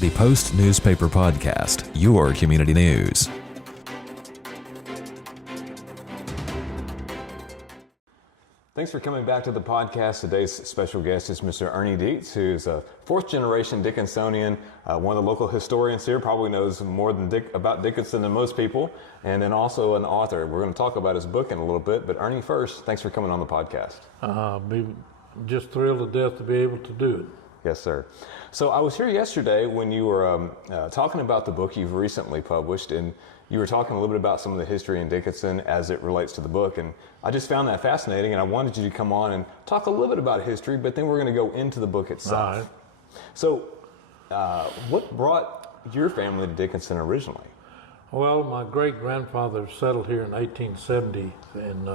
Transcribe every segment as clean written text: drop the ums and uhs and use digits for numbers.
The Post Newspaper Podcast, your community news. Thanks for coming back to the podcast. Today's special guest is Mr. Ernie Deats, who's a fourth-generation Dickinsonian, one of the local historians here, probably knows more about Dickinson than most people, and then also an author. We're going to talk about his book in a little bit, but Ernie, first, thanks for coming on the podcast. Be just thrilled to death to be able to do it. Yes, sir. So I was here yesterday when you were talking about the book you've recently published, and you were talking a little bit about some of the history in Dickinson as it relates to the book, and I just found that fascinating, and I wanted you to come on and talk a little bit about history, but then we're going to go into the book itself. All right. So what brought your family to Dickinson originally? Well, my great-grandfather settled here in 1870 and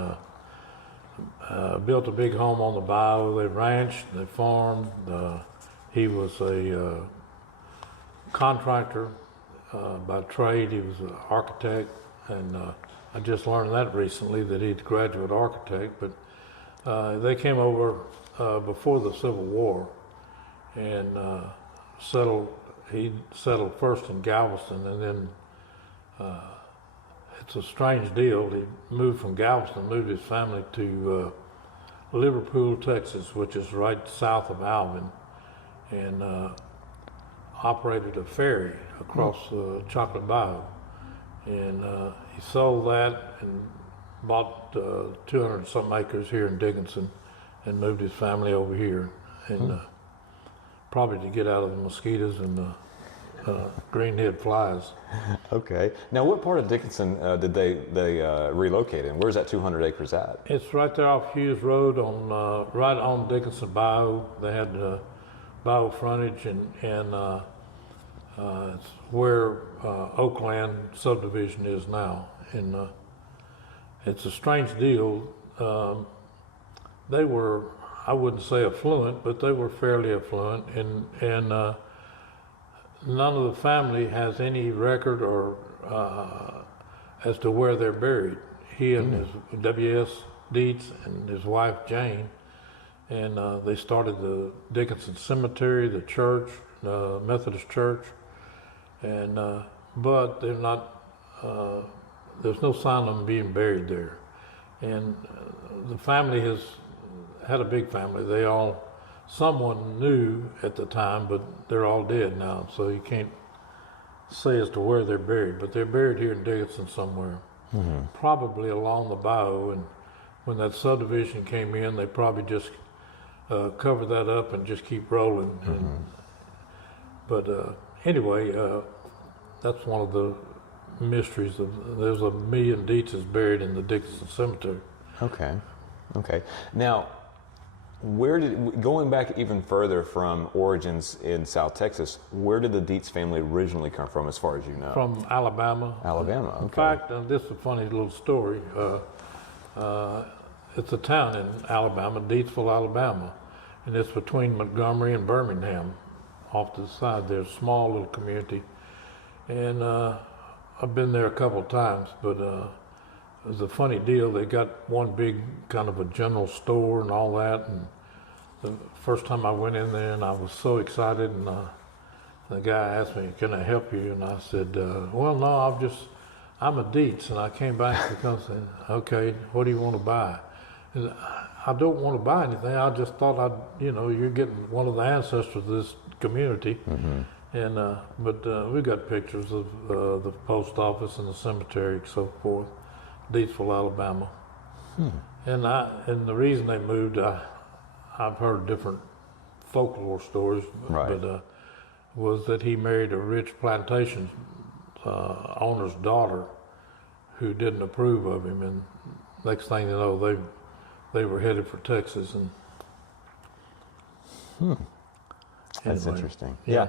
built a big home on the bayou. They ranched, they farmed. He was a contractor by trade. He was an architect, and I just learned that recently, that he's a graduate architect. But they came over before the Civil War and settled. He settled first in Galveston, and then it's a strange deal. He moved from Galveston, moved his family to Liverpool, Texas, which is right south of Alvin, and operated a ferry across the Chocolate Bayou. And he sold that and bought 200-something acres here in Dickinson and moved his family over here, and probably to get out of the mosquitoes and the greenhead flies. Okay. Now, what part of Dickinson did they relocate in? Where's that 200 acres at? It's right there off Hughes Road, on right on Dickinson Bayou. They had bayou frontage, and it's where Oakland subdivision is now. And it's a strange deal. They were, I wouldn't say affluent, but they were fairly affluent, and none of the family has any record or as to where they're buried. He and his W.S. Deats and his wife Jane, and they started the Dickinson Cemetery, the church, Methodist church, and but they're not. There's no sign of them being buried there, and the family has had a big family. They all. Someone knew at the time, but they're all dead now, so you can't say as to where they're buried. But they're buried here in Dickinson somewhere, probably along the bayou. And when that subdivision came in, they probably just covered that up and just keep rolling. But anyway, that's one of the mysteries. There's a million Deatses buried in the Dickinson Cemetery. Okay. Now, going back even further from origins in South Texas, where did the Deats family originally come from, as far as you know? From Alabama. Alabama, okay. In fact, this is a funny little story. It's a town in Alabama, Deatsville, Alabama, and it's between Montgomery and Birmingham, off to the side. There's a small little community, and I've been there a couple of times, but it was a funny deal. They got one big kind of a general store and all that, and the first time I went in there, and I was so excited, and the guy asked me, "Can I help you?" And I said, "Well, no, I'm a Deats," and I came back because, "Okay, what do you want to buy?" And I don't want to buy anything. I just thought you're getting one of the ancestors of this community, and but we got pictures of the post office and the cemetery and so forth. Deatsville, Alabama, and the reason they moved, I've heard different folklore stories, but was that he married a rich plantation owner's daughter who didn't approve of him, and next thing you know, they were headed for Texas, and That's anyway, interesting. Yeah.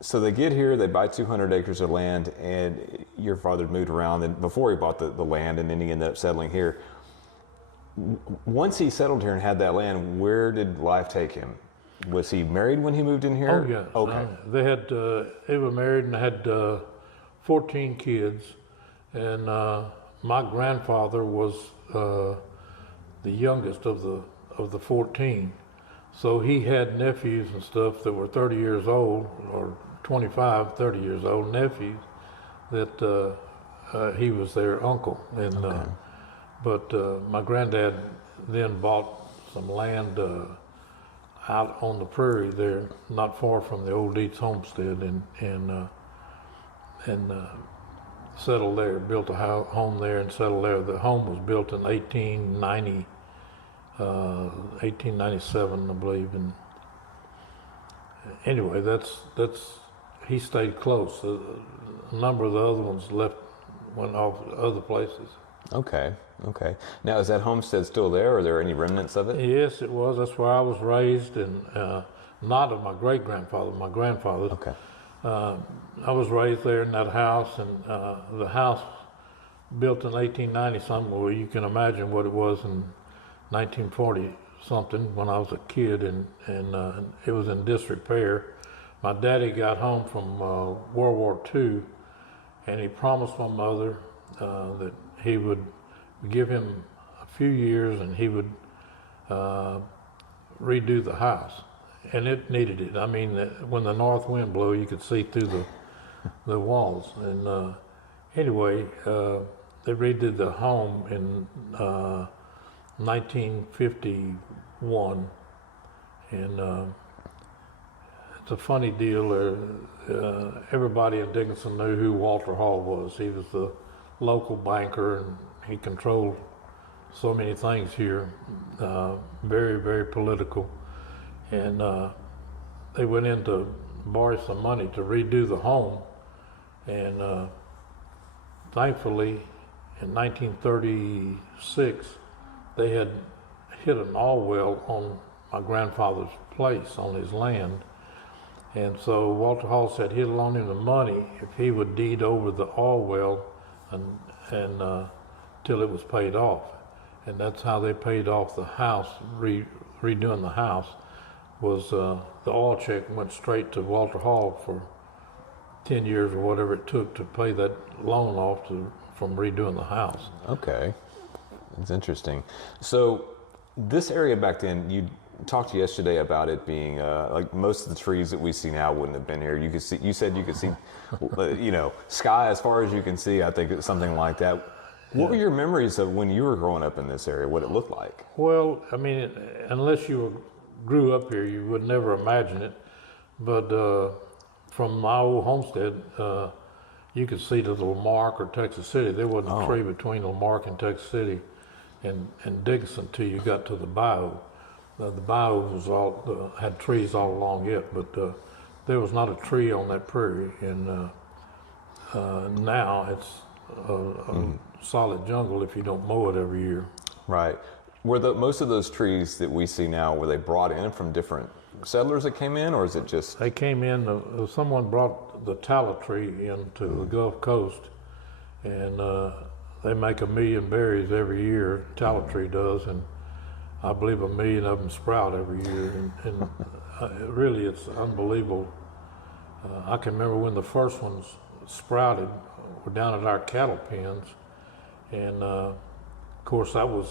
So they get here, they buy 200 acres of land, and your father moved around and before he bought the land, and then he ended up settling here. Once he settled here and had that land, where did life take him? Was he married when he moved in here? Oh, yeah. Okay. They were married and had 14 kids, and my grandfather was the youngest of the 14. So he had nephews and stuff that were 30 years old, or 25, 30 years old nephews, that he was their uncle. And but my granddad then bought some land out on the prairie there, not far from the old Deats homestead, and settled there, built a home there and settled there. The home was built in 1897, I believe. And anyway, that's he stayed close. A number of the other ones went off to other places. Okay. Now, is that homestead still there? Are there any remnants of it? Yes, it was. That's where I was raised, and not of my great-grandfather, my grandfather's. Okay. I was raised there in that house, and the house built in 1890 something. Well, you can imagine what it was in 1940 something when I was a kid, and it was in disrepair. My daddy got home from World War II, and he promised my mother that he would give him a few years and he would redo the house. And it needed it. I mean, when the north wind blew, you could see through the walls. And anyway, they redid the home in 1951. And it's a funny deal. Everybody in Dickinson knew who Walter Hall was. He was the local banker, and he controlled so many things here. Very, very political. And they went in to borrow some money to redo the home. And thankfully, in 1936, they had hit an oil well on my grandfather's place, on his land. And so Walter Hall said he'd loan him the money if he would deed over the oil well and till it was paid off. And that's how they paid off the house, redoing the house. Was the oil check went straight to Walter Hall for 10 years or whatever it took to pay that loan off from redoing the house. Okay, that's interesting. So this area back then, you talked yesterday about it being like most of the trees that we see now wouldn't have been here. You could see. You said you could see, sky as far as you can see. I think it's something like that. What were your memories of when you were growing up in this area? What it looked like? Well, I mean, unless you grew up here, you would never imagine it. But from my old homestead, you could see to the Lamarck or Texas City. There wasn't a tree between Lamarck and Texas City and Dickinson till you got to the bayou. The bayou was had trees all along it, but there was not a tree on that prairie. And now it's a solid jungle if you don't mow it every year. Right. Were most of those trees that we see now, were they brought in from different settlers that came in, or is it just? They came in, someone brought the tallow tree into the Gulf Coast, and they make 1 million berries every year, tallow tree does, and I believe 1 million of them sprout every year, and really it's unbelievable. I can remember when the first ones sprouted, were down at our cattle pens, and of course that was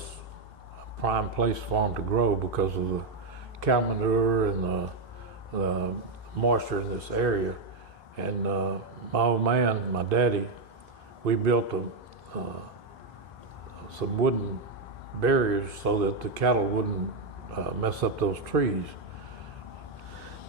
prime place for them to grow because of the cow manure and the moisture in this area. And my old man, my daddy, we built some wooden barriers so that the cattle wouldn't mess up those trees.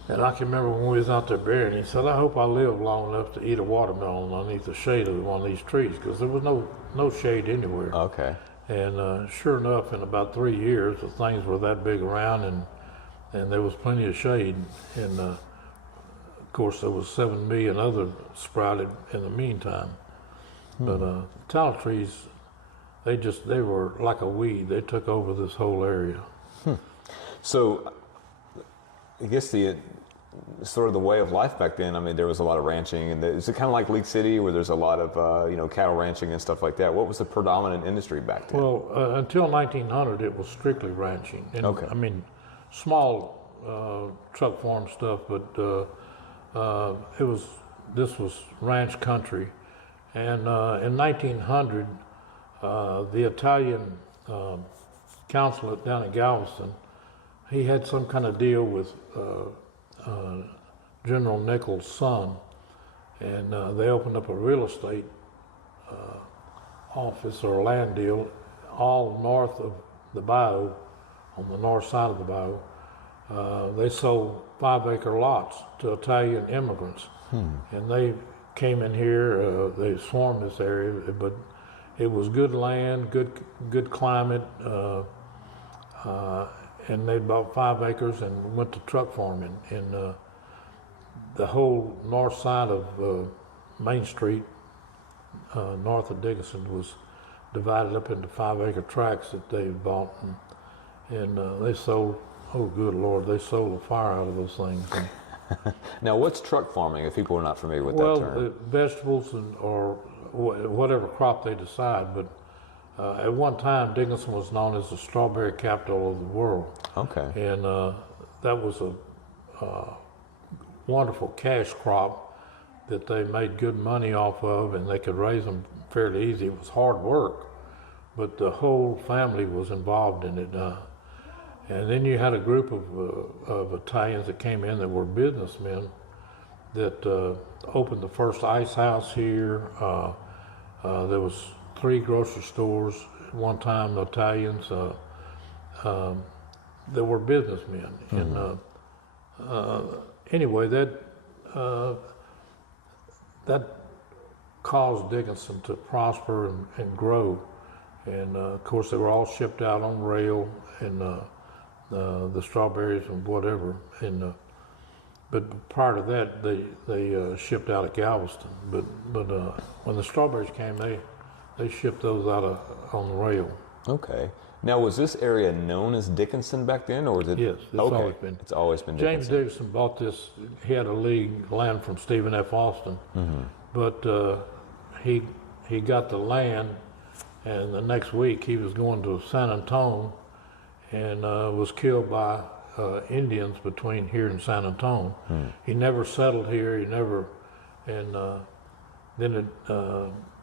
And I can remember when we was out there burying, he said, I hope I live long enough to eat a watermelon underneath the shade of one of these trees, because there was no shade anywhere. Okay. And sure enough, in about 3 years, the things were that big around, and there was plenty of shade. And of course, there was 7 million other sprouted in the meantime. But tallow trees, they were like a weed. They took over this whole area. So, I guess sort of the way of life back then, I mean, there was a lot of ranching, and is it kind of like League City where there's a lot of cattle ranching and stuff like that? What was the predominant industry back then? Well, until 1900, it was strictly ranching. And, okay. I mean, small truck farm stuff, but this was ranch country. And in 1900, the Italian consulate down in Galveston he had some kind of deal with General Nichols' son, and they opened up a real estate office or land deal all north of the bayou, on the north side of the bayou. They sold 5-acre lots to Italian immigrants, and they came in here. They swarmed this area, but it was good land, good climate, and they bought 5 acres and went to truck farming. And the whole north side of Main Street, north of Dickinson, was divided up into 5-acre tracts that they bought, and they sold. Oh, good Lord! They sold the fire out of those things. Now, what's truck farming? If people are not familiar with that term. Well, vegetables or whatever crop they decide. But at one time, Dickinson was known as the strawberry capital of the world. Okay. And that was a wonderful cash crop that they made good money off of, and they could raise them fairly easy. It was hard work, but the whole family was involved in it. And then you had a group of Italians that came in that were businessmen that opened the first ice house here. There was 3 grocery stores at one time, the Italians. They were businessmen. Mm-hmm. And anyway, that caused Dickinson to prosper and grow. And of course, they were all shipped out on rail, and the strawberries and whatever. And but prior to that, they shipped out of Galveston. But when the strawberries came, they shipped those out on the rail. Okay. Now, was this area known as Dickinson back then, or was it? Yes, it's okay. always been. It's always been James Dickinson. Dickinson bought this. He had a league land from Stephen F. Austin, but he got the land, and the next week he was going to San Antonio, and was killed by Indians between here and San Antonio. He never settled here. He never, and then it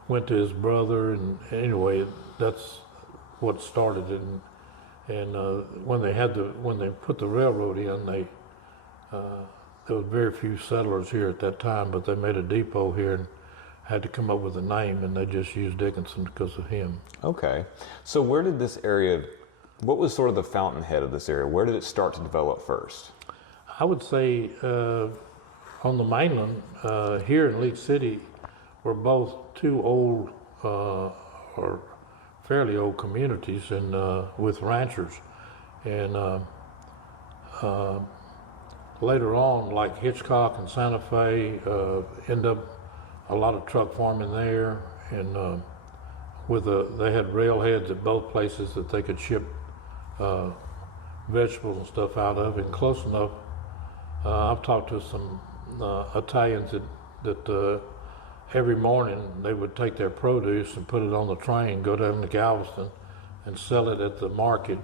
went to his brother, and anyway, that's what started it. And when they put the railroad in, there was very few settlers here at that time, but they made a depot here and had to come up with a name, and they just used Dickinson because of him. Okay. So where did this area, what was sort of the fountainhead of this area? Where did it start to develop first? I would say on the mainland, here in Leech City, we're both 2 old or fairly old communities, and with ranchers. And later on, like Hitchcock and Santa Fe, end up a lot of truck farming there, and they had railheads at both places that they could ship vegetables and stuff out of. And close enough, I've talked to some Italians that every morning they would take their produce and put it on the train, go down to Galveston and sell it at the market,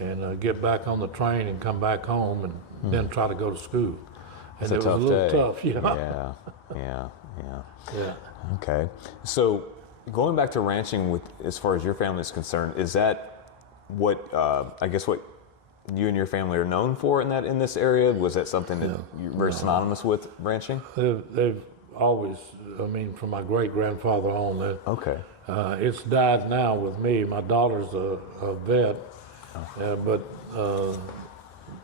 and get back on the train and come back home, and then try to go to school. And It's it was a little tough, Yeah. Yeah. Okay. So going back to ranching, as far as your family is concerned, is that what I guess what you and your family are known for in this area? Was that something that you're very synonymous with, ranching? They've always, I mean, from my great-grandfather on, that Okay. it's died now with me. My daughter's a vet, but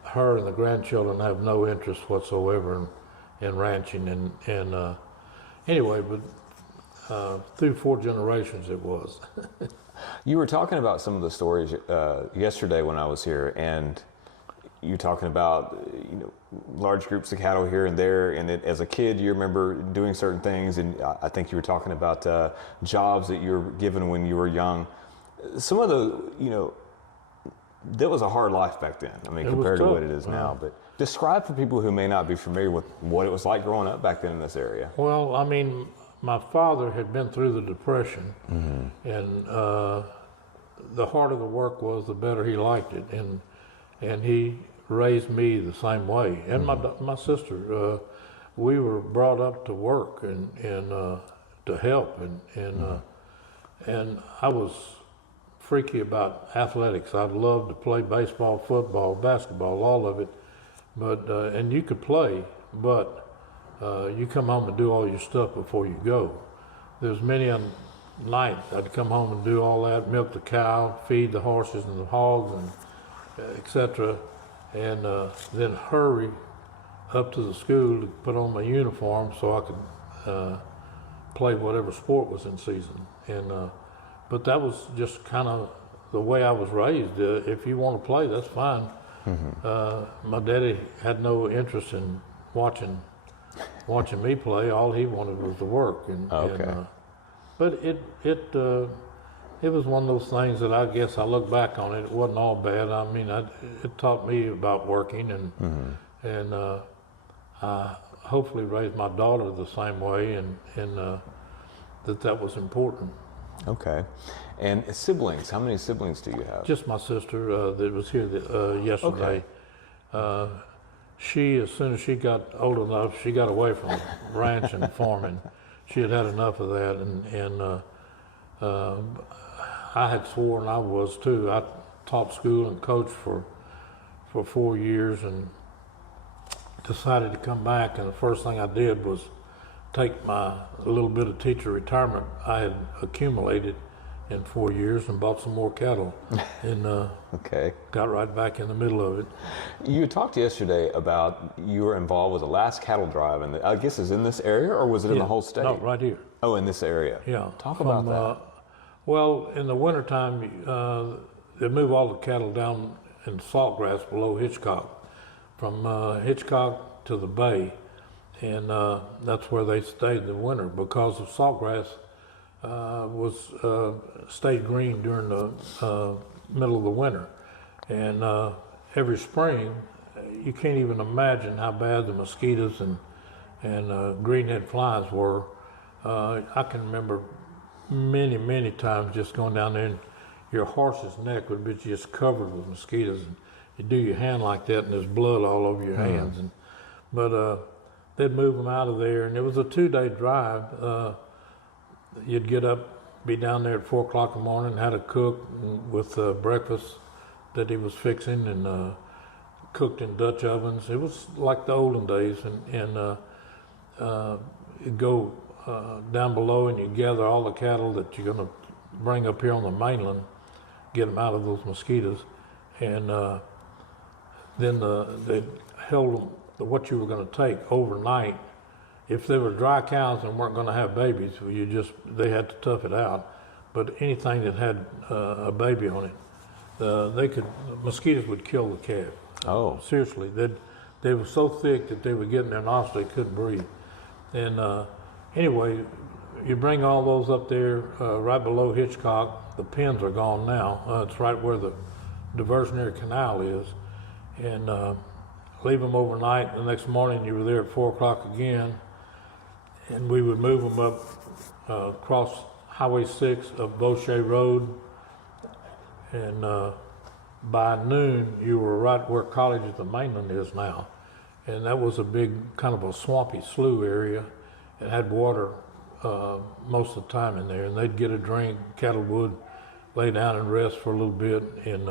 her and the grandchildren have no interest whatsoever in ranching. And anyway, but through 4 generations it was. You were talking about some of the stories yesterday when I was here, and you talking about large groups of cattle here and there, and as a kid you remember doing certain things, and I think you were talking about jobs that you were given when you were young. Some of the, that was a hard life back then. I mean, compared to what it is now. But describe for people who may not be familiar with what it was like growing up back then in this area. Well, I mean, my father had been through the Depression, and the harder the work was, the better he liked it, and he raised me the same way, and my sister. We were brought up to work and to help, and I was freaky about athletics. I'd love to play baseball, football, basketball, all of it. But and you could play, but you come home and do all your stuff before you go. There's many a night I'd come home and do all that, milk the cow, feed the horses and the hogs, and etc. And then hurry up to the school to put on my uniform so I could play whatever sport was in season. And but that was just kind of the way I was raised. If you want to play, that's fine. My daddy had no interest in watching me play. All he wanted was to work. But it was one of those things that I guess I look back on it. It wasn't all bad. I mean, it taught me about working, and I hopefully raised my daughter the same way, and that was important. Okay. And siblings, how many siblings do you have? Just my sister that was here yesterday. Okay. She, as soon as she got old enough, she got away from ranch and farming. She had had enough of that, and I had sworn I was too. I taught school and coached for 4 years, and decided to come back. And the first thing I did was take my little bit of teacher retirement I had accumulated in 4 years and bought some more cattle, and Okay. got right back in the middle of it. You talked yesterday about you were involved with the last cattle drive, and I guess is in this area, or was it in the whole state? No, right here. Oh, in this area. Yeah. Talk about that. Well, in the wintertime, they move all the cattle down in saltgrass below Hitchcock, from Hitchcock to the bay, and that's where they stayed in the winter because the saltgrass stayed green during the middle of the winter, and every spring you can't even imagine how bad the mosquitoes and greenhead flies were. I can remember many times just going down there and your horse's neck would be just covered with mosquitoes, and you do your hand like that and there's blood all over your hands. But they'd move them out of there, and it was a 2-day drive. You'd get up, be down there at 4 o'clock in the morning, had a cook with breakfast that he was fixing, and cooked in Dutch ovens. It was like the olden days, and you'd go down below and you gather all the cattle that you're going to bring up here on the mainland, get them out of those mosquitoes, and then they held what you were going to take overnight. If there were dry cows and weren't going to have babies, they had to tough it out. But anything that had a baby on it, mosquitoes would kill the calf. Oh, Seriously, they were so thick that they would get in their nostrils, they couldn't breathe. And anyway, you bring all those up there right below Hitchcock. The pens are gone now. It's right where the diversionary canal is, and leave them overnight. The next morning, you were there at 4 o'clock again. And we would move them up across Highway 6 up Beauchet Road, and by noon you were right where College at the Mainland is now, and that was a big kind of a swampy slough area. It had water most of the time in there, and they'd get a drink, cattle would lay down and rest for a little bit, and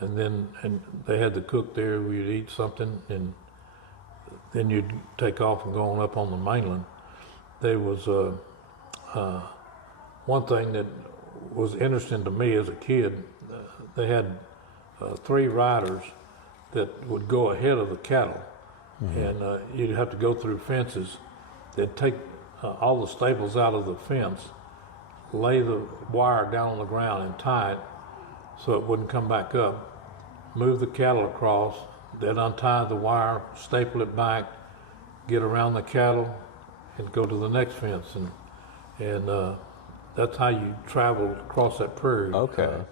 then they had the cook there. We'd eat something, and then you'd take off and go on up on the mainland. There was one thing that was interesting to me as a kid. They had 3 riders that would go ahead of the cattle, and you'd have to go through fences. They'd take all the staples out of the fence, lay the wire down on the ground and tie it so it wouldn't come back up, move the cattle across. They'd untie the wire, staple it back, get around the cattle, and go to the next fence, and that's how you traveled across that prairie. okay.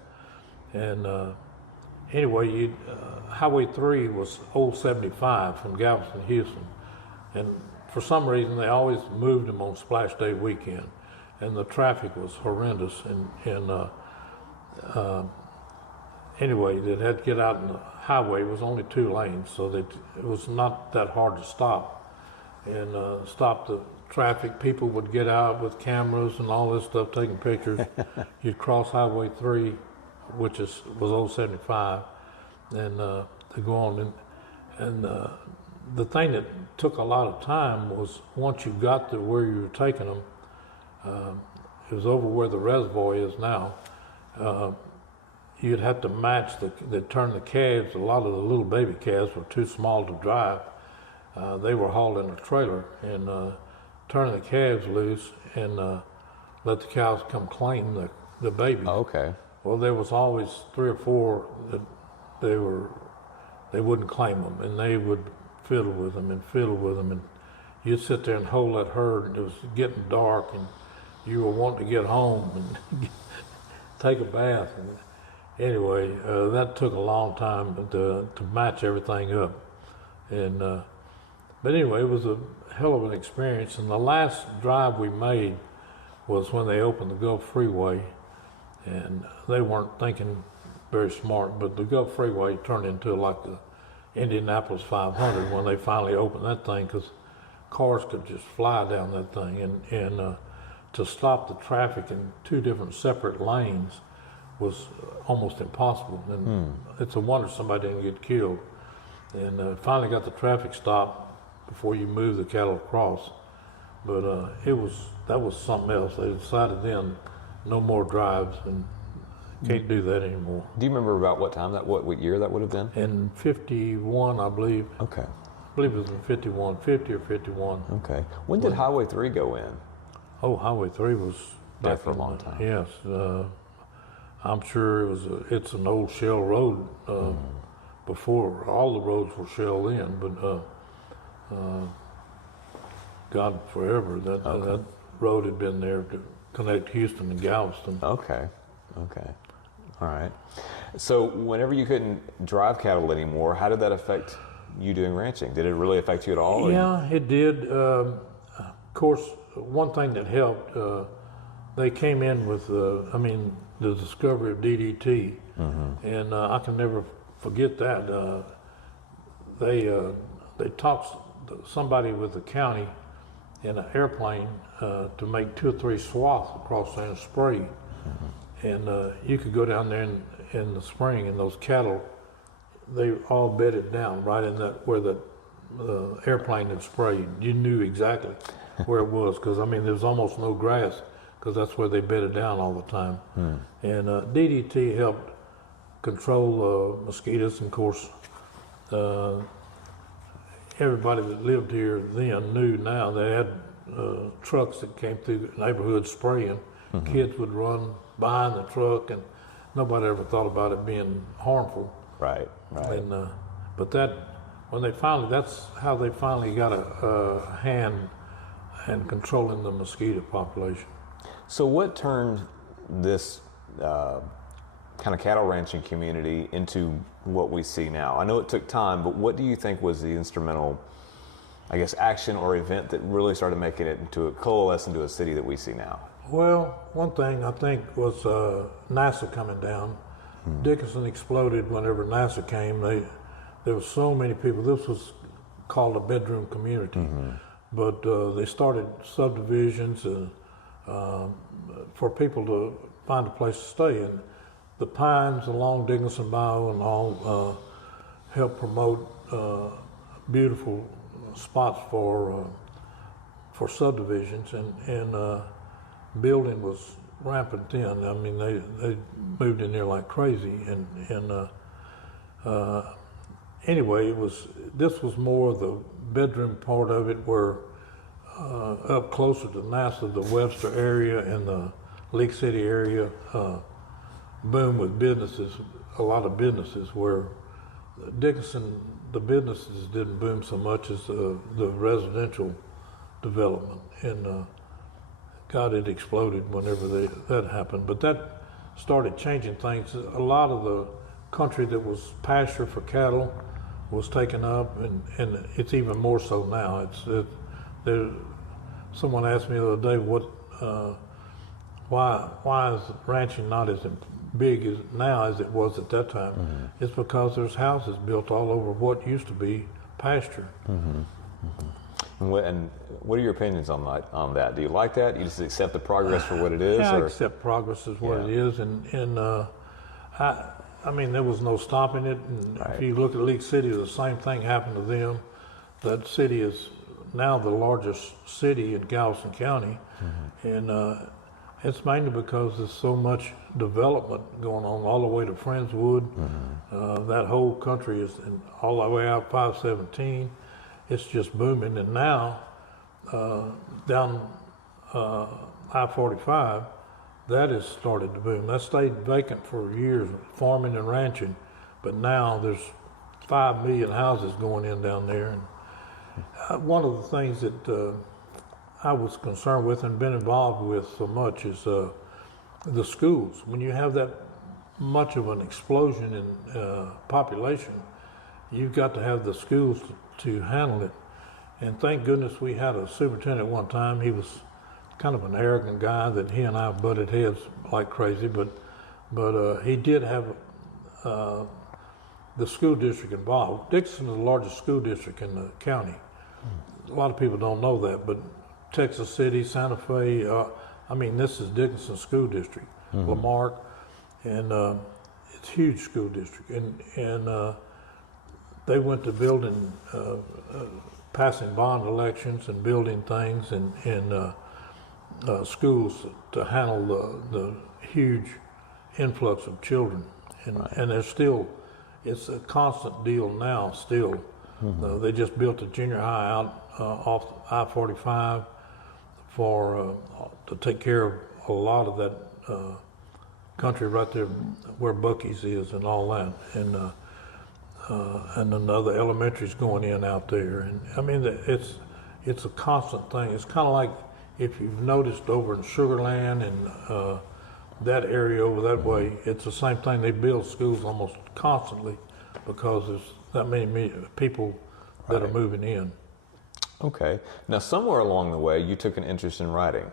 Anyway, Highway 3 was old 75 from Galveston to Houston, and for some reason they always moved them on Splash Day weekend, and the traffic was horrendous. Anyway, they had to get out in the highway. It was only 2 lanes, so that it was not that hard to stop. and stop the traffic. People would get out with cameras and all this stuff, taking pictures. You'd cross Highway 3, which was old 75, and to go on. And the thing that took a lot of time was once you got to where you were taking them, it was over where the reservoir is now. You'd have to match they'd turn the calves. A lot of the little baby calves were too small to drive. They were hauled in a trailer and turn the calves loose and let the cows come claim the baby. Oh, okay. Well, there was always 3 or 4 that they wouldn't claim them, and they would fiddle with them, and you'd sit there and hold that herd, and it was getting dark, and you were wanting to get home and take a bath. And anyway, that took a long time to match everything up, and but anyway, it was a hell of an experience. And the last drive we made was when they opened the Gulf Freeway, and they weren't thinking very smart, but the Gulf Freeway turned into like the Indianapolis 500 when they finally opened that thing, because cars could just fly down that thing, and to stop the traffic in 2 different separate lanes was almost impossible. And it's a wonder somebody didn't get killed. And finally got the traffic stopped before you move the cattle across. But that was something else. They decided then no more drives, and can't do that anymore. Do you remember about what year that would have been? In 51, I believe. Okay. I believe it was in 51, 50 or 51. Okay. When did Highway 3 go in? Oh, Highway 3 was There back for a in long time. Yes. I'm sure it's an old shell road. Before, all the roads were shelled in, but God forever, that road had been there to connect Houston and Galveston. Okay. All right. So whenever you couldn't drive cattle anymore, how did that affect you doing ranching? Did it really affect you at all? Yeah, it did. Of course, one thing that helped, they came in with, the discovery of DDT, and I can never forget that. They talked somebody with the county in an airplane to make 2 or 3 swaths across there and spray. And you could go down there in the spring, and those cattle, they all bedded down right in that where the airplane had sprayed. You knew exactly where it was, because there was almost no grass, because that's where they bedded down all the time. And DDT helped control mosquitoes. And of course, everybody that lived here then knew now. They had trucks that came through the neighborhood spraying. Kids would run behind the truck, and nobody ever thought about it being harmful. Right. And but that's how they finally got a hand in controlling the mosquito population. So what turned this kind of cattle ranching community into what we see now? I know it took time, but what do you think was the instrumental, action or event that really started making it coalesce into a city that we see now? Well, one thing I think was NASA coming down. Dickinson exploded whenever NASA came. There were so many people. This was called a bedroom community. But they started subdivisions for people to find a place to stay. And the pines along Dickinson Bayou and all helped promote beautiful spots for subdivisions, and building was rampant then. They moved in there like crazy, and anyway, this was more the bedroom part of it, where up closer to NASA, the Webster area and the League City area boomed with businesses, a lot of businesses, where Dickinson, the businesses didn't boom so much as the residential development. And God, it exploded whenever that happened. But that started changing things. A lot of the country that was pasture for cattle was taken up, and it's even more so now. Someone asked me the other day, why is ranching not as big as now as it was at that time? It's because there's houses built all over what used to be pasture. And what are your opinions on that? Do you like that? You just accept the progress for what it is? Yeah, I or? accept progress is what Yeah. it is, and I mean, there was no stopping it. And Right. if you look at League City, the same thing happened to them. That city is now the largest city in Galveston County, and it's mainly because there's so much development going on all the way to Friendswood. That whole country is all the way out 517. It's just booming, and now down I-45, that has started to boom. That stayed vacant for years, farming and ranching, but now there's 5 million houses going in down there. And one of the things that I was concerned with and been involved with so much is the schools. When you have that much of an explosion in population, you've got to have the schools to handle it. And thank goodness we had a superintendent one time. He was kind of an arrogant guy that he and I butted heads like crazy, but he did have the school district involved. Dickinson is the largest school district in the county. A lot of people don't know that, but Texas City, Santa Fe, I mean, this is Dickinson School District, Lamarck, and it's a huge school district. And they went to building, passing bond elections and building things and schools to handle the huge influx of children. And there's still, it's a constant deal now still. They just built a junior high out off I-45 to take care of a lot of that country right there where Buc-ee's is and all that. And another elementary's going in out there. And I mean, it's a constant thing. It's kind of like if you've noticed over in Sugar Land and that area over that way, it's the same thing. They build schools almost constantly because there's that many people that are moving in. Okay. Now, somewhere along the way, you took an interest in writing.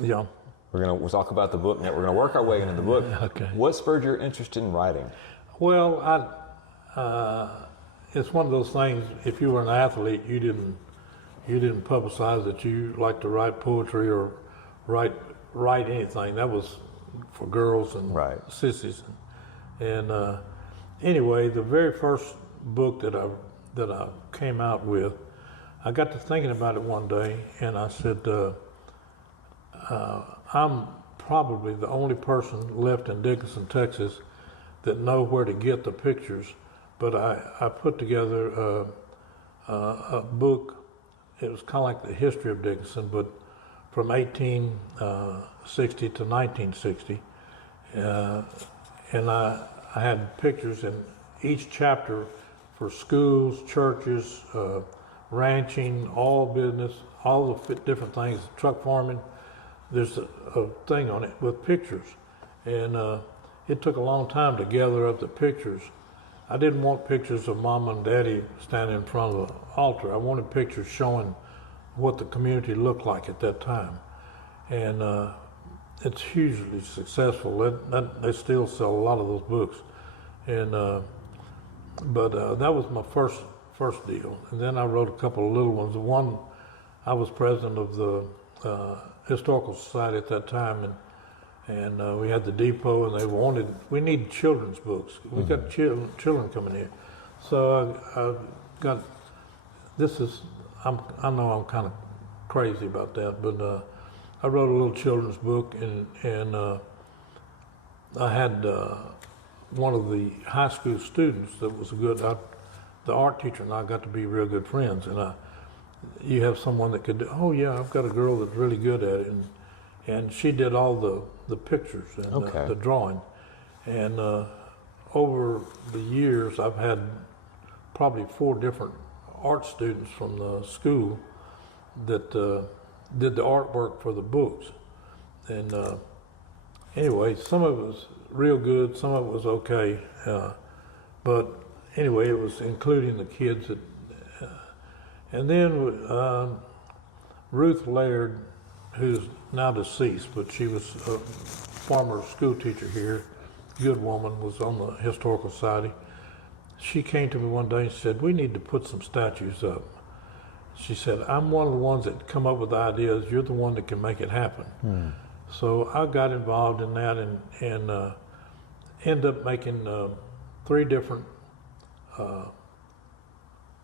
Yeah. We'll talk about the book now. We're going to work our way into the book. Okay. What spurred your interest in writing? Well, it's one of those things. If you were an athlete, you didn't publicize that you like to write poetry or write anything. That was for girls and sissies. And anyway, the very first book that I came out with, I got to thinking about it one day, and I said, I'm probably the only person left in Dickinson, Texas, that know where to get the pictures. But I put together a book. It was kind of like the history of Dickinson, but from 1860 to 1960. And I had pictures in each chapter for schools, churches, ranching, all business, all the different things, truck farming. There's a thing on it with pictures. And it took a long time to gather up the pictures. I didn't want pictures of Mom and Daddy standing in front of the altar. I wanted pictures showing what the community looked like at that time. And it's hugely successful. They still sell a lot of those books. And but that was my first deal. And then I wrote a couple of little ones. One, I was president of the Historical Society at that time, and we had the depot, and we needed children's books. We got children coming here. So I got, I know I'm kind of crazy about that, but I wrote a little children's book, and I had one of the high school students that was the art teacher and I got to be real good friends. And you have someone that could do, oh yeah, I've got a girl that's really good at it. And she did all the pictures and the drawing. And over the years, I've had probably 4 different art students from the school that did the artwork for the books. And anyway, some of it was real good, some of it was okay. But anyway, it was including the kids. And then Ruth Laird, who's now deceased, but she was a former school teacher here, good woman, was on the Historical Society. She came to me one day and said, we need to put some statues up. she said, I'm one of the ones that come up with ideas. You're the one that can make it happen. So I got involved in that and ended up making 3 different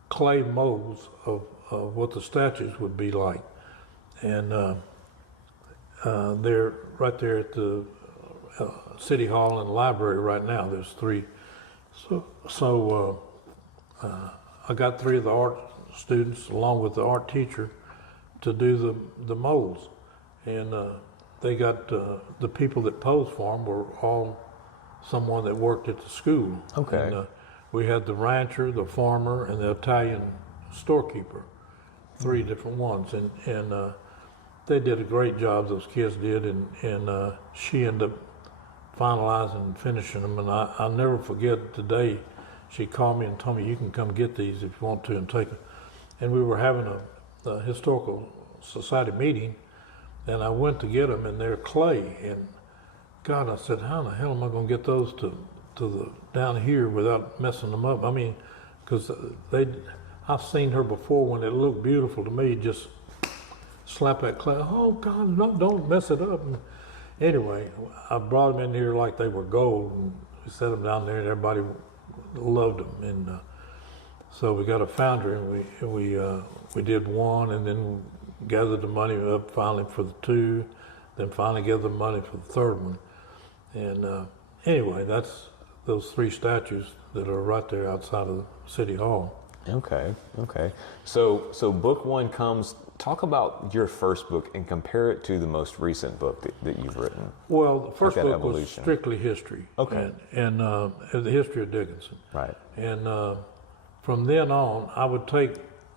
clay molds of what the statues would be like. And they're right there at the City Hall and Library right now. There's 3. So I got 3 of the art students along with the art teacher to do the molds. And they got the people that posed for them were all someone that worked at the school. Okay. And, we had the rancher, the farmer, and the Italian storekeeper, 3 different ones. And they did a great job, those kids did, and she ended up finalizing and finishing them. And I'll never forget the day she called me and told me, you can come get these if you want to and take them. And we were having a historical society meeting, and I went to get them, and they're clay. And God, I said, how in the hell am I going to get those to the down here without messing them up? I mean, because I've seen her before when it looked beautiful to me, just slap that clay. Oh God, no, don't mess it up. And anyway, I brought them in here like they were gold, and we set them down there, and everybody loved them. And so we got a foundry, and we did 1, and then gathered the money up finally for the 2, then finally gathered the money for the 3rd one. And anyway, that's those 3 statues that are right there outside of City Hall. Okay. So book 1 comes. Talk about your first book and compare it to the most recent book that you've written. Well, the first that book evolution. was strictly history. Okay. And the history of Dickinson. Right. And from then on,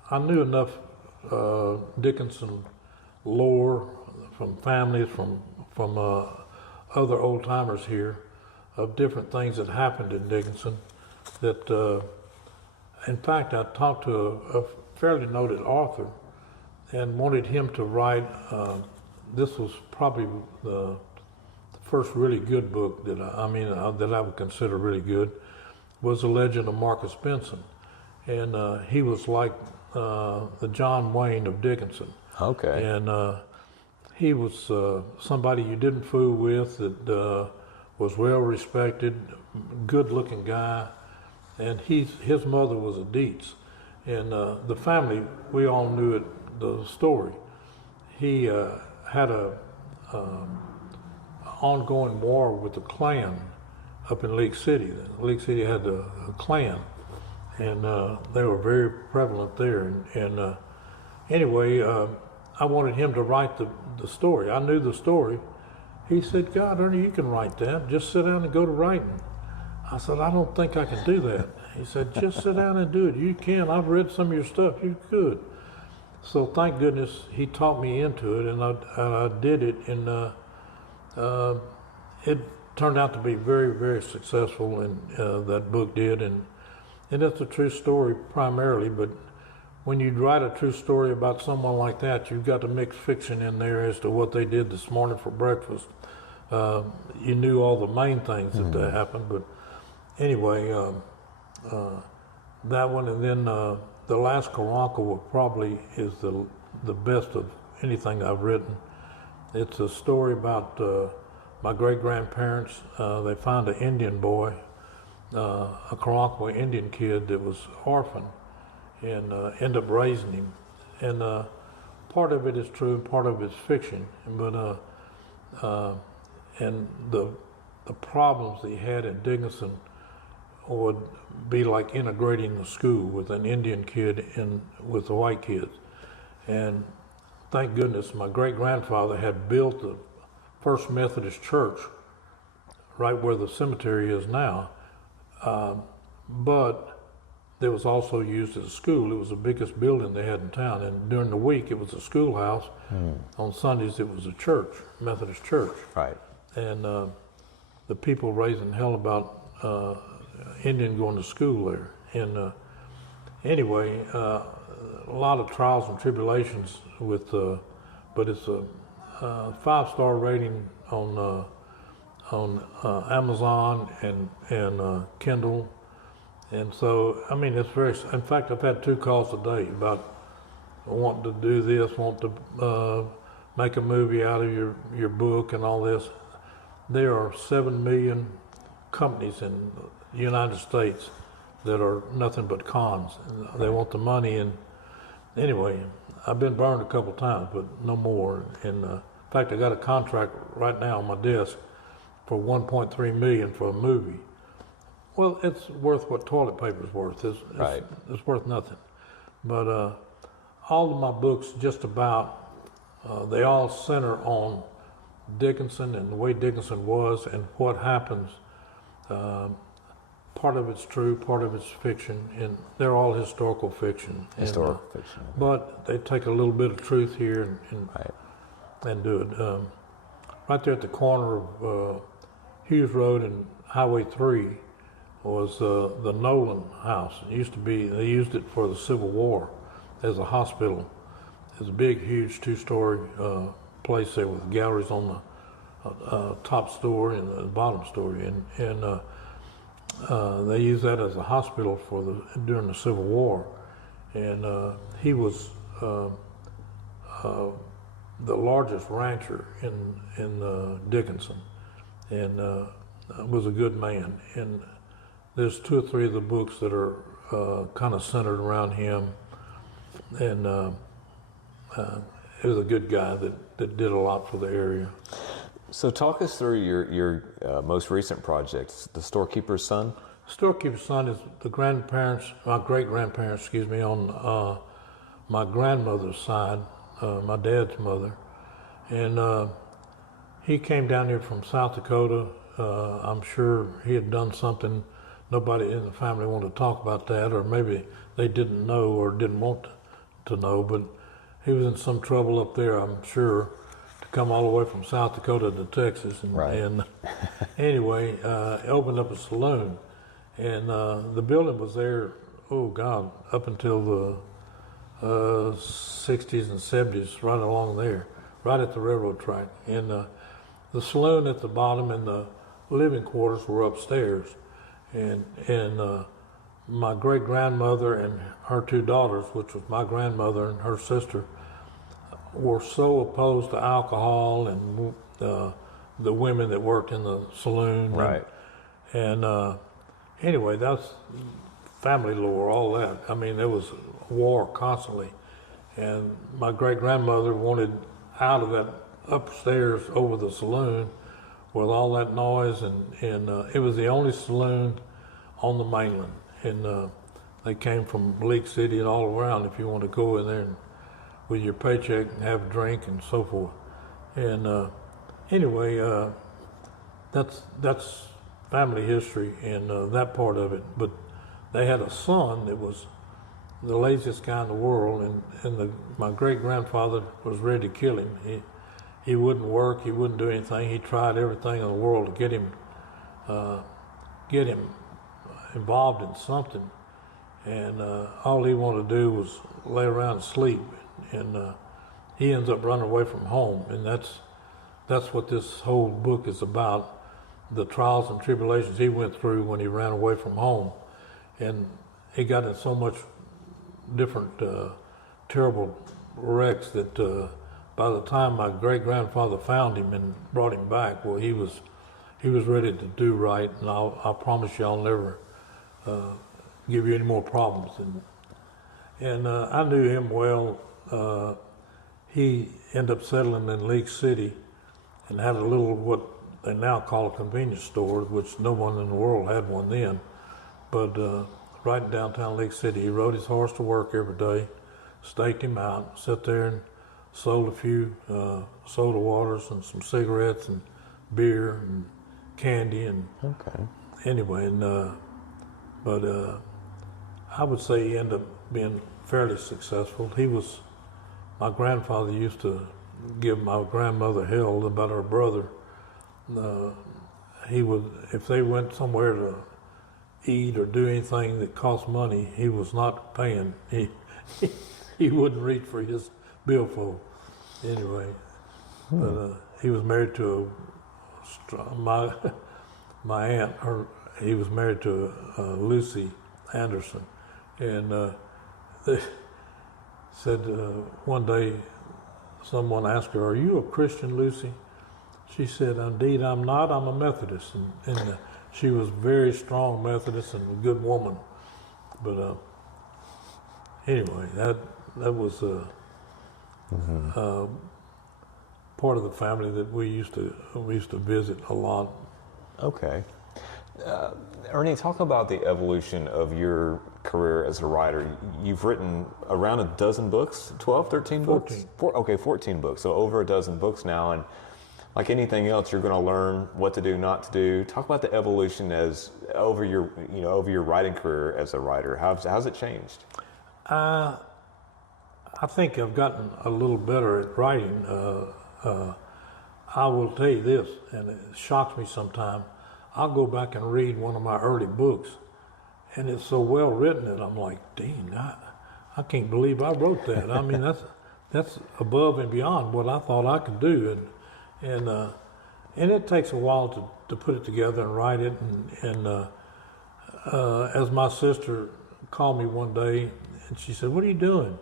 I knew enough Dickinson lore from families, from other old timers here, of different things that happened in Dickinson that, in fact, I talked to a fairly noted author and wanted him to write, this was probably the first really good book that that I would consider really good, was The Legend of Marcus Benson. And he was like the John Wayne of Dickinson. Okay. And he was somebody you didn't fool with, that was well respected, good looking guy. And his mother was a Deats. And the family, we all knew the story. He had a ongoing war with the Klan up in League City. League City had a Klan, and they were very prevalent there. And anyway, I wanted him to write the story. I knew the story. He said, God, Ernie, you can write that. Just sit down and go to writing. I said, I don't think I can do that. He said, just sit down and do it. You can. I've read some of your stuff. You could. So thank goodness he taught me into it, and I did it, and it turned out to be very, very successful, and that book did, and it's a true story primarily, but when you write a true story about someone like that, you've got to mix fiction in there as to what they did this morning for breakfast. You knew all the main things that happened, but anyway, that one, and then The Last Karanka probably is the best of anything I've written. It's a story about my great-grandparents. They found an Indian boy, a Karanka Indian kid that was orphaned, and end up raising him. And part of it is true, part of it is fiction. But and the problems that he had at Dickinson would be like integrating the school with an Indian kid and with the white kids. And thank goodness my great-grandfather had built the First Methodist Church right where the cemetery is now, but it was also used as a school. It was the biggest building they had in town, and during the week it was a schoolhouse. On Sundays it was a church, Methodist church. Right. And the people raising hell about Indian going to school there. And anyway, a lot of trials and tribulations with, but it's a 5-star rating on Amazon and Kindle. And so, I mean, it's very, in fact, I've had 2 calls a day about want to do this, want to make a movie out of your book and all this. There are 7 million companies in the United States that are nothing but cons. And they want the money. And anyway, I've been burned a couple times, but no more. And in fact, I got a contract right now on my desk for $1.3 million for a movie. Well, it's worth what toilet paper is worth. It's worth nothing. But all of my books, just about, they all center on Dickinson and the way Dickinson was and what happens. Part of it's true, part of it's fiction, and they're all historical fiction. Historical fiction. But they take a little bit of truth here and do it. Right there at the corner of Hughes Road and Highway 3 was the Nolan House. It used to be, they used it for the Civil War as a hospital. It's a big, huge 2-story place there with galleries on the top story and the bottom story. And they used that as a hospital during the Civil War. And he was the largest rancher in Dickinson, and was a good man. And there's 2 or 3 of the books that are kind of centered around him. And he was a good guy that did a lot for the area. So talk us through your most recent projects, The Storekeeper's Son. Storekeeper's Son is my great-grandparents, on my grandmother's side, my dad's mother. And he came down here from South Dakota. I'm sure he had done something. Nobody in the family wanted to talk about that, or maybe they didn't know or didn't want to know, but he was in some trouble up there, I'm sure, to come all the way from South Dakota to Texas. And anyway, opened up a saloon. And the building was there, up until the 60s and 70s, right along there, right at the railroad track. And the saloon at the bottom and the living quarters were upstairs. And my great-grandmother and her 2 daughters, which was my grandmother and her sister, were so opposed to alcohol and the women that worked in the saloon. Right. And anyway, that's family lore, all that. I mean, there was war constantly. And my great-grandmother wanted out of that upstairs over the saloon with all that noise. And it was the only saloon on the mainland. And they came from League City and all around if you want to go in there and with your paycheck and have a drink and so forth. And anyway, that's family history and that part of it. But they had a son that was the laziest guy in the world, and my great-grandfather was ready to kill him. He wouldn't work, he wouldn't do anything. He tried everything in the world to get him involved in something. And all he wanted to do was lay around and sleep. And he ends up running away from home. And that's what this whole book is about, the trials and tribulations he went through when he ran away from home. And he got in so much different terrible wrecks that by the time my great-grandfather found him and brought him back, well, he was ready to do right. And I promise you I'll never give you any more problems. And I knew him well. He ended up settling in League City and had a little, what they now call a convenience store, which no one in the world had one then. But right in downtown League City, he rode his horse to work every day, staked him out, sat there and sold a few soda waters and some cigarettes and beer and candy. And anyway, but I would say he ended up being fairly successful. My grandfather used to give my grandmother hell about her brother. He would, if they went somewhere to eat or do anything that cost money, he was not paying. He wouldn't reach for his billfold. Anyway, but he was married to my aunt. He was married to Lucy Anderson, and said one day someone asked her, "Are you a Christian, Lucy?" She said, "Indeed, I'm not. I'm a Methodist." And she was very strong Methodist and a good woman. But anyway, that was part of the family that we used to visit a lot. Okay. Ernie, talk about the evolution of your career as a writer. You've written around a dozen books, 12, 13 books? 14. 14 books. So over a dozen books now. And like anything else, you're going to learn what to do, not to do. Talk about the evolution over your writing career as a writer. How's it changed? I think I've gotten a little better at writing. I will tell you this, and it shocks me sometimes. I'll go back and read one of my early books, and it's so well written that I'm like, dang, I can't believe I wrote that. I mean, that's above and beyond what I thought I could do, and it takes a while to put it together and write it. And as my sister called me one day, and she said, "What are you doing?"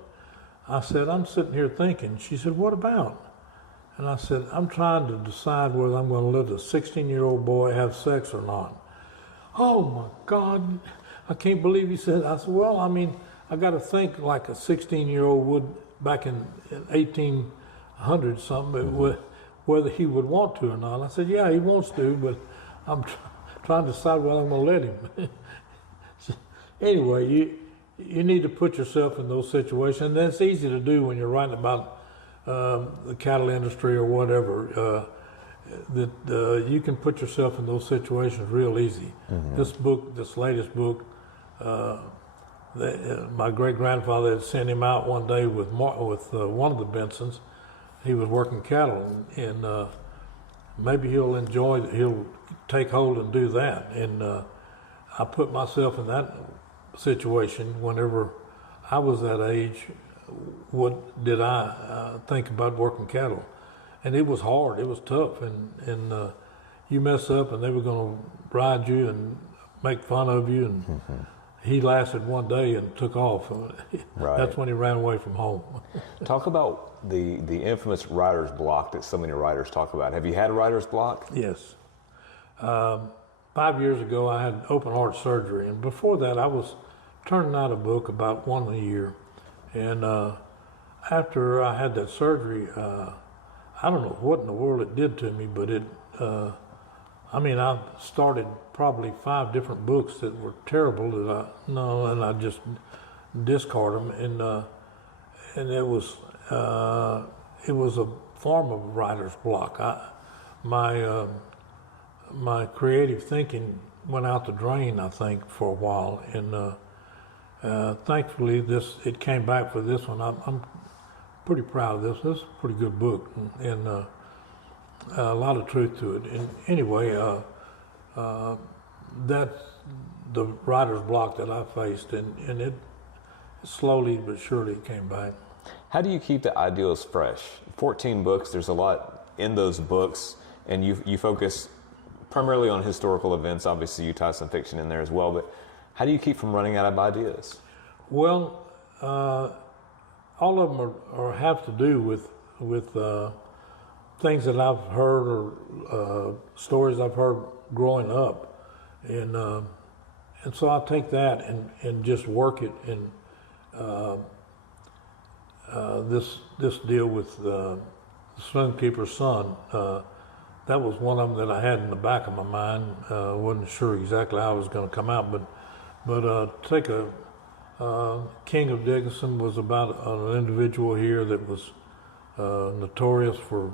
I said, "I'm sitting here thinking." She said, "What about?" And I said, "I'm trying to decide whether I'm going to let a 16-year-old boy have sex or not." "Oh my God, I can't believe you said." I said, "Well, I mean, I got to think like a 16-year-old would back in 1800 something, whether he would want to or not." I said, "Yeah, he wants to, but I'm trying to decide whether I'm going to let him." Anyway, you need to put yourself in those situations, and that's easy to do when you're writing about the cattle industry or whatever. You can put yourself in those situations real easy. Mm-hmm. This latest book, my great grandfather had sent him out one day with one of the Bensons. He was working cattle, and maybe he'll take hold and do that. And I put myself in that situation whenever I was that age. What did I think about working cattle? And it was hard, it was tough, and you mess up and they were going to ride you and make fun of you, and he lasted one day and took off. Right. That's when he ran away from home. Talk about the infamous writer's block that so many writers talk about. Have you had writer's block? Yes. 5 years ago I had open heart surgery, and before that I was turning out a book about one a year. And after I had that surgery, I don't know what in the world it did to me, but I started probably 5 different books that were terrible and I just discard them. And it was a form of writer's block. My creative thinking went out the drain, I think, for a while, and thankfully it came back for this one. I'm pretty proud of this. This is a pretty good book, and a lot of truth to it. And anyway, that's the writer's block that I faced, and it slowly but surely came back. How do you keep the ideals fresh? 14 books, there's a lot in those books, and you focus primarily on historical events. Obviously, you tie some fiction in there as well, but how do you keep from running out of ideas? Well, all of them have to do with things that I've heard or stories I've heard growing up, and so I take that and just work it. And this deal with the Storekeeper's son, that was one of them that I had in the back of my mind. Wasn't sure exactly how it was going to come out, but take King of Dickinson was about an individual here that was notorious for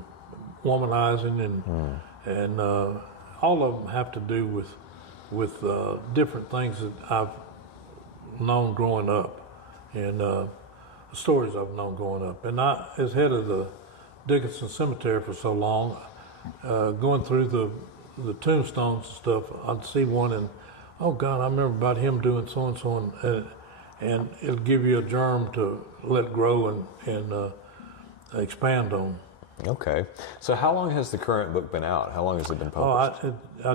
womanizing, and all of them have to do with different things that I've known growing up, and stories I've known growing up. And I, as head of the Dickinson Cemetery for so long, going through the tombstones and stuff, I'd see one and, oh God, I remember about him doing so and so, and it'll give you a germ to let grow and expand on. Okay. So how long has the current book been out? How long has it been published?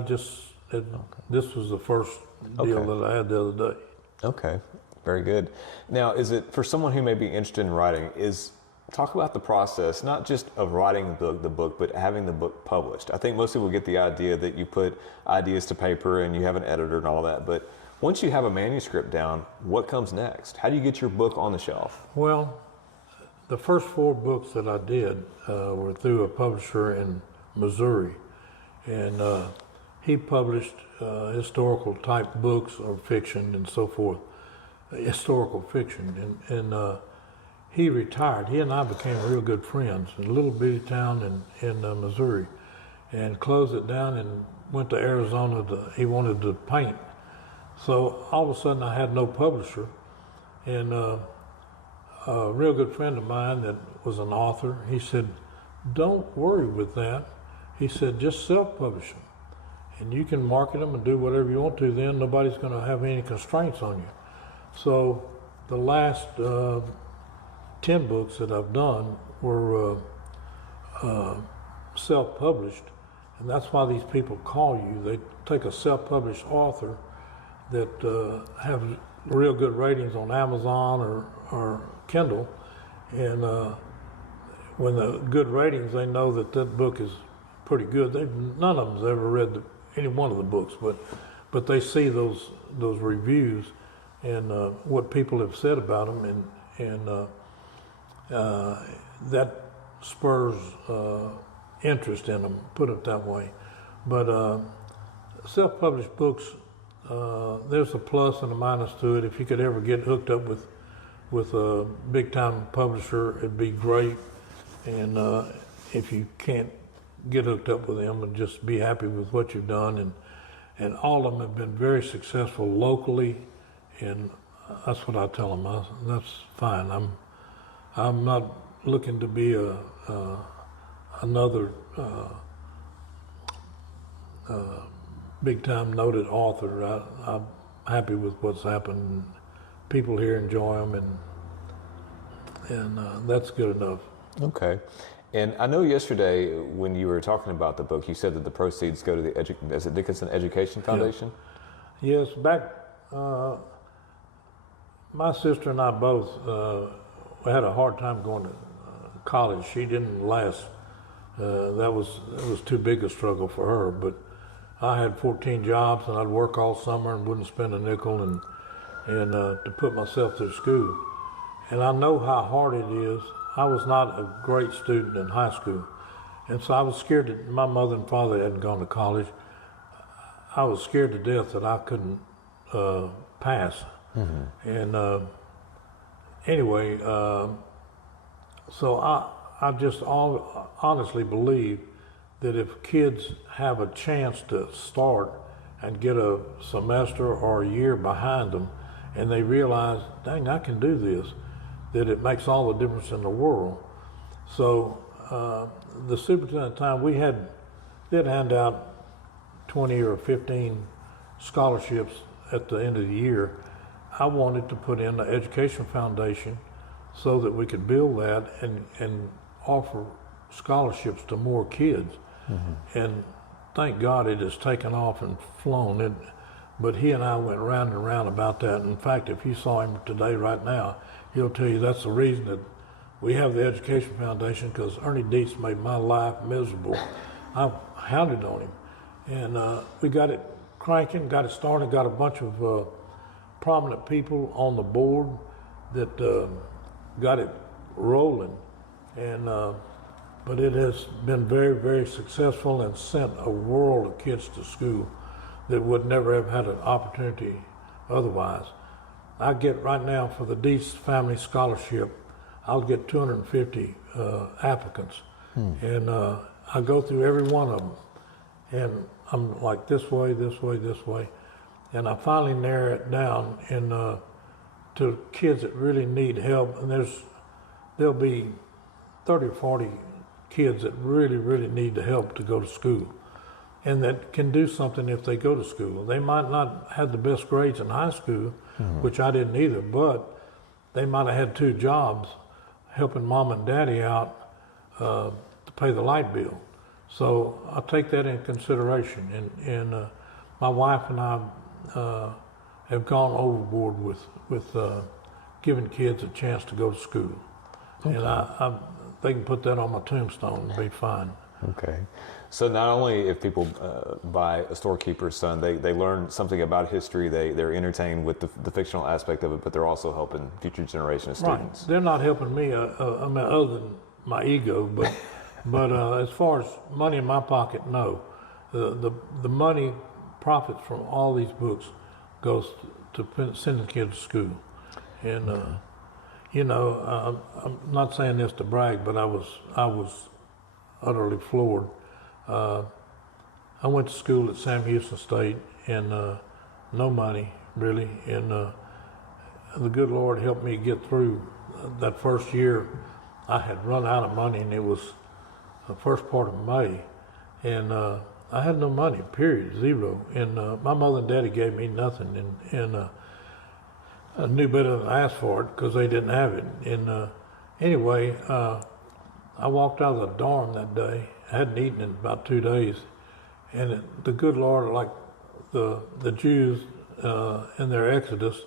This was the first deal that I had the other day. Okay. Very good. Now, is it for someone who may be interested in writing? Talk about the process, not just of writing the book, but having the book published. I think most people get the idea that you put ideas to paper and you have an editor and all that, but once you have a manuscript down, what comes next? How do you get your book on the shelf? Well, the first 4 books that I did were through a publisher in Missouri, and he published historical type books or fiction and so forth, historical fiction, and he retired. He and I became real good friends in a little bitty town in Missouri, and closed it down and went to Arizona. He wanted to paint. So all of a sudden I had no publisher, and a real good friend of mine that was an author, he said, don't worry with that. He said, just self-publish them, and you can market them and do whatever you want to, then nobody's going to have any constraints on you. So the last 10 books that I've done were self-published, and that's why these people call you. They take a self-published author that have real good ratings on Amazon or Kindle, and when the good ratings, they know that book is pretty good. None of them's ever read any one of the books, but they see those reviews and what people have said about them, and that spurs interest in them, put it that way. But self-published books, there's a plus and a minus to it. If you could ever get hooked up with a big-time publisher, it'd be great. And if you can't get hooked up with them, and just be happy with what you've done, and all of them have been very successful locally, and that's what I tell them. That's fine. I'm not looking to be another big-time noted author. I'm happy with what's happened. People here enjoy them, and that's good enough. Okay. And I know yesterday when you were talking about the book, you said that the proceeds go to the Dickinson Education Foundation? Yeah. Yes, back, my sister and I both we had a hard time going to college. She didn't last. That was too big a struggle for her, but I had 14 jobs, and I'd work all summer and wouldn't spend a nickel, and to put myself through school. And I know how hard it is. I was not a great student in high school, and so I was scared that my mother and father hadn't gone to college. I was scared to death that I couldn't pass. Mm-hmm. And anyway, so I just honestly believe that if kids have a chance to start and get a semester or a year behind them, and they realize, dang, I can do this, that it makes all the difference in the world. So the superintendent time, we did hand out 20 or 15 scholarships at the end of the year. I wanted to put in the Education Foundation so that we could build that and offer scholarships to more kids. Mm-hmm. And thank God it has taken off and flown. But he and I went round and round about that. In fact, if you saw him today right now, he'll tell you that's the reason that we have the Education Foundation, because Ernie Deats made my life miserable. I hounded on him. And we got it cranking, got it started, got a bunch of prominent people on the board that got it rolling. And but it has been very, very successful and sent a world of kids to school that would never have had an opportunity otherwise. I get right now for the Deats Family Scholarship, I'll get 250 applicants. And I go through every one of them, and I'm like this way, this way, this way. And I finally narrow it down to kids that really need help. And there'll be 30 or 40 kids that really, really need the help to go to school, and that can do something if they go to school. They might not have the best grades in high school, which I didn't either, but they might have had 2 jobs helping mom and daddy out to pay the light bill. So I take that in consideration. And my wife and I have gone overboard with giving kids a chance to go to school. Okay. And they can put that on my tombstone and be fine. Okay. So not only if people buy a Storekeeper's Son, they learn something about history, they're entertained with the fictional aspect of it, but they're also helping future generation of students. Right. They're not helping me, I mean, other than my ego, but as far as money in my pocket, no. The money profits from all these books goes to sending kids to school. And, you know, I'm not saying this to brag, but I was utterly floored. I went to school at Sam Houston State and no money really, and the good Lord helped me get through that first year. I had run out of money, and it was the first part of May, and I had no money, period, zero. And my mother and daddy gave me nothing, and I knew better than I asked for it because they didn't have it. And anyway, I walked out of the dorm that day. I hadn't eaten in about 2 days, and the good Lord, like the Jews in their Exodus,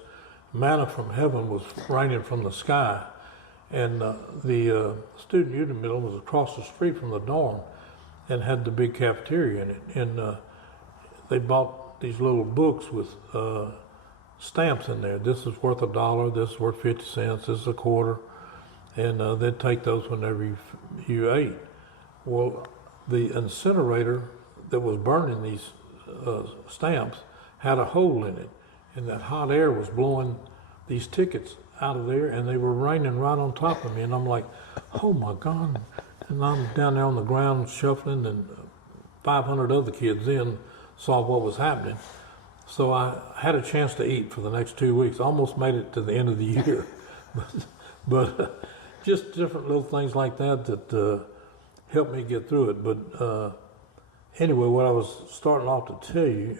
manna from heaven was raining from the sky, and the student union building was across the street from the dorm, and had the big cafeteria in it, and they bought these little books with stamps in there. This is worth $1. This is worth 50 cents. This is a quarter. And they'd take those whenever you ate. Well, the incinerator that was burning these stamps had a hole in it, and that hot air was blowing these tickets out of there, and they were raining right on top of me. And I'm like, oh my God. And I'm down there on the ground shuffling, and 500 other kids then saw what was happening. So I had a chance to eat for the next 2 weeks. I almost made it to the end of the year. but just different little things like that helped me get through it. But anyway, what I was starting off to tell you,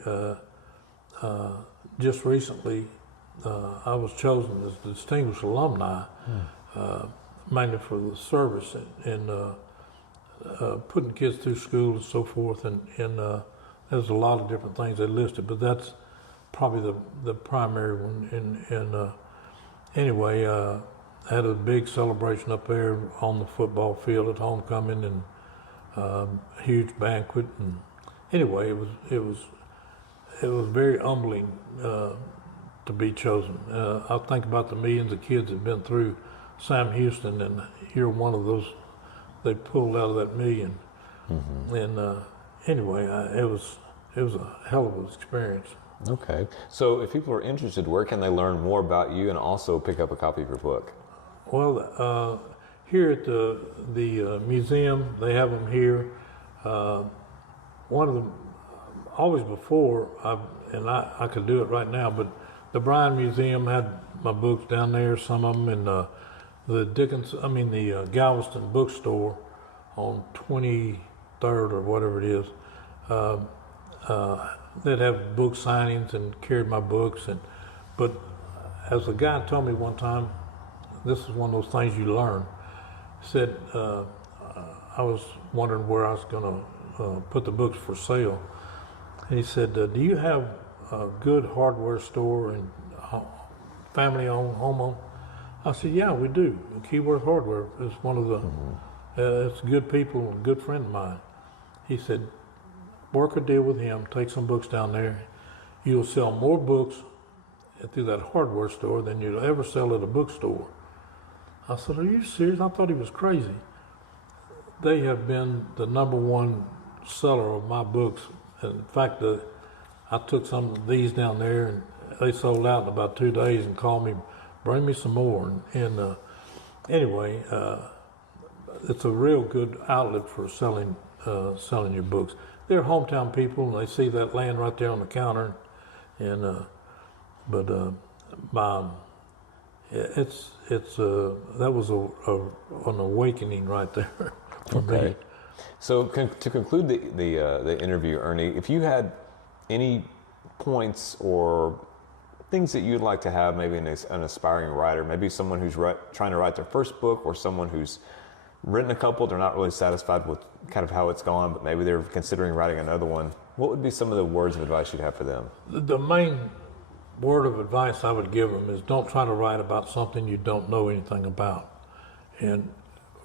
just recently, I was chosen as the distinguished alumni, mainly for the service and putting kids through school and so forth. And there's a lot of different things they listed, but that's probably the primary one. And anyway, I had a big celebration up there on the football field at homecoming, and a huge banquet. And anyway, it was very humbling to be chosen. I think about the millions of kids that have been through Sam Houston, and you're one of those they pulled out of that million. Mm-hmm. And anyway, it was a hell of an experience. Okay. So if people are interested, where can they learn more about you and also pick up a copy of your book? Well, here at the museum, they have them here. One of them, always before, I could do it right now, but the Bryan Museum had my books down there, some of them, and the the Galveston bookstore on 23rd or whatever it is. They'd have book signings and carried my books, but as a guy told me one time, this is one of those things you learn. Said I was wondering where I was going to put the books for sale, and he said, "Do you have a good hardware store and family-owned, home-owned?" I said, "Yeah, we do. Keyworth Hardware is one of the. It's good people, a good friend of mine." He said, "Work a deal with him. Take some books down there. You'll sell more books through that hardware store than you'll ever sell at a bookstore." I said, "Are you serious?" I thought he was crazy. They have been the #1 seller of my books. In fact, I took some of these down there, and they sold out in about 2 days and called me, "Bring me some more." And anyway, it's a real good outlet for selling your books. They're hometown people, and they see that laying right there on the counter, and that was an awakening right there for me. So to conclude the interview, Ernie, if you had any points or things that you'd like to have, maybe an aspiring writer, maybe someone who's trying to write their first book, or someone who's written a couple, they're not really satisfied with kind of how it's gone, but maybe they're considering writing another one, what would be some of the words of advice you'd have for them? The main word of advice I would give them is don't try to write about something you don't know anything about, and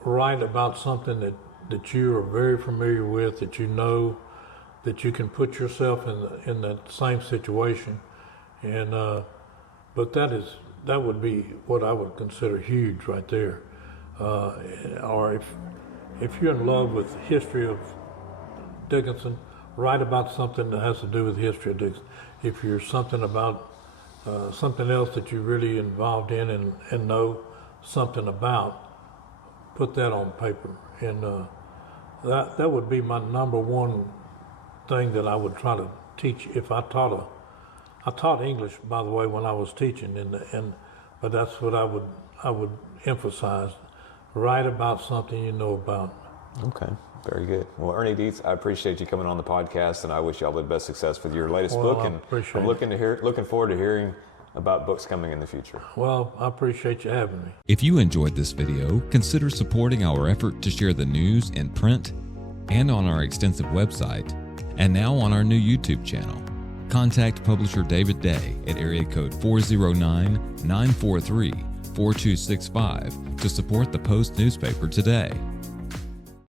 write about something that you are very familiar with, that you know, that you can put yourself in that same situation, and but that would be what I would consider huge right there. Or if you're in love with the history of Dickinson, write about something that has to do with the history of Dickinson. If you're something about something else that you're really involved in and know something about, put that on paper. And that would be my number one thing that I would try to teach. If I taught English, by the way, when I was teaching, but that's what I would emphasize. Write about something you know about. Okay, very good. Well, Ernie Deats, I appreciate you coming on the podcast, and I wish you all the best success with your latest book. And I'm looking forward to hearing about books coming in the future. Well, I appreciate you having me. If you enjoyed this video, consider supporting our effort to share the news in print and on our extensive website, and now on our new YouTube channel. Contact publisher David Day at area code 409-943-4265 to support the Post newspaper today.